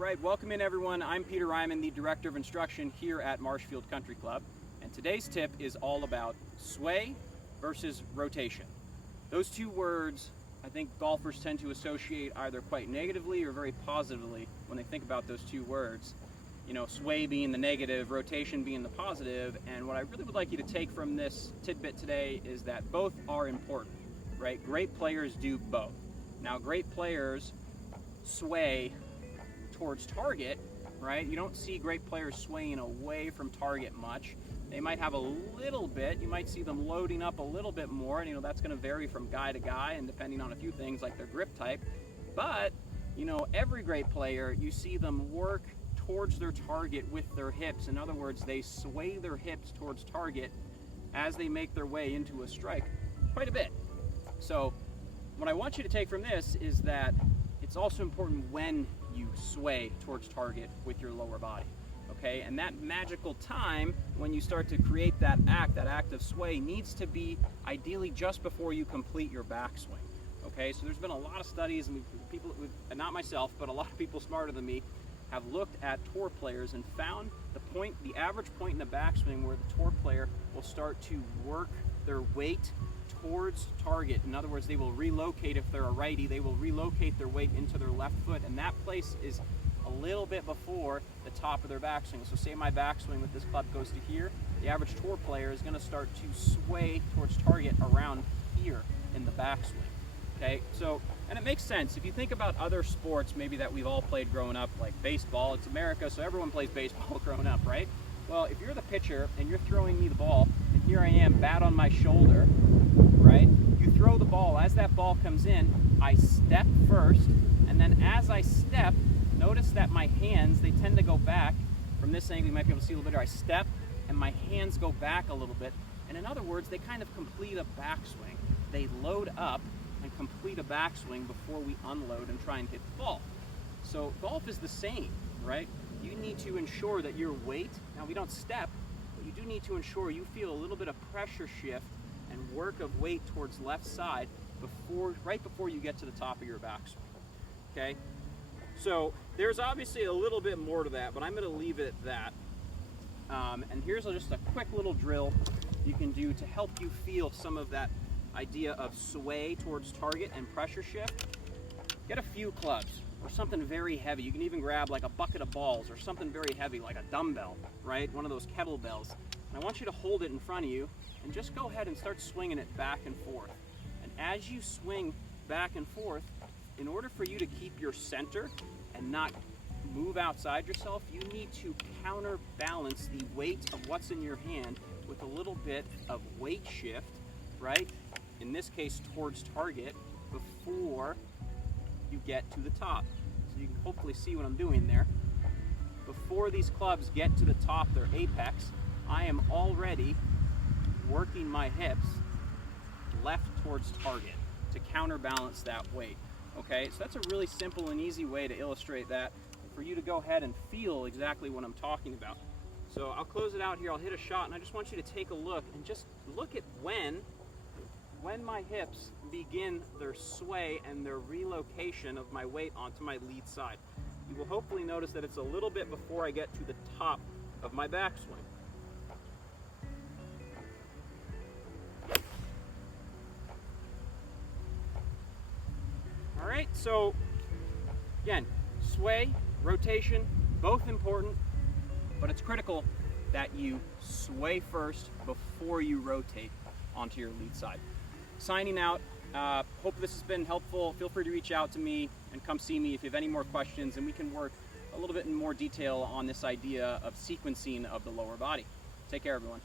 right, welcome in everyone. I'm Peter Ryman, the Director of Instruction here at Marshfield Country Club. And today's tip is all about sway versus rotation. Those two words I think golfers tend to associate either quite negatively or very positively when they think about those two words. You know, sway being the negative, rotation being the positive, and what I really would like you to take from this tidbit today is that both are important, right? Great players do both. Now, great players sway towards target, right? You don't see great players swaying away from target much. They might have a little bit, you might see them loading up a little bit more, and you know, that's going to vary from guy to guy and depending on a few things like their grip type. But, you know, every great player, you see them work towards their target with their hips. In other words, they sway their hips towards target as they make their way into a strike quite a bit. So what I want you to take from this is that it's also important when you sway towards target with your lower body. Okay, and that magical time when you start to create that act of sway needs to be ideally just before you complete your backswing. Okay, so there's been a lot of studies, and people, not myself, but a lot of people smarter than me, have looked at tour players and found the average point in the backswing where the tour player will start to work their weight towards target. In other words, they will relocate. If they're a righty, they will relocate their weight into their left foot, and that place is a little bit before the top of their backswing. So say my backswing with this club goes to here, the average tour player is going to start to sway towards target around here in the backswing. Okay, so, and it makes sense. If you think about other sports maybe that we've all played growing up, like baseball, it's America, so everyone plays baseball growing up, right? Well, if you're the pitcher and you're throwing me the ball, and here I am, bat on my shoulder, right? You throw the ball. As that ball comes in, I step first, and then as I step, notice that my hands, they tend to go back. From this angle, you might be able to see a little better. I step, and my hands go back a little bit. And in other words, they kind of complete a backswing. They load up and complete a backswing before we unload and try and hit the ball. So golf is the same, right? You need to ensure that your weight, now we don't step, but you do need to ensure you feel a little bit of pressure shift and work of weight towards left side right before you get to the top of your backswing, okay? So there's obviously a little bit more to that, but I'm going to leave it at that. And here's just a quick little drill you can do to help you feel some of that idea of sway towards target and pressure shift. Get a few clubs or something very heavy. You can even grab like a bucket of balls or something very heavy like a dumbbell, right? One of those kettlebells. And I want you to hold it in front of you and just go ahead and start swinging it back and forth. And as you swing back and forth, in order for you to keep your center and not move outside yourself, you need to counterbalance the weight of what's in your hand with a little bit of weight shift, right? In this case, towards target before you get to the top. So you can hopefully see what I'm doing there. Before these clubs get to the top, their apex, I am already working my hips left towards target to counterbalance that weight. Okay, so that's a really simple and easy way to illustrate that for you to go ahead and feel exactly what I'm talking about. So I'll close it out here, I'll hit a shot, and I just want you to take a look and just look at when my hips begin their sway and their relocation of my weight onto my lead side. You will hopefully notice that it's a little bit before I get to the top of my backswing. All right, so again, sway, rotation, both important, but it's critical that you sway first before you rotate onto your lead side. Signing out, hope this has been helpful. Feel free to reach out to me and come see me if you have any more questions, and we can work a little bit in more detail on this idea of sequencing of the lower body. Take care, everyone.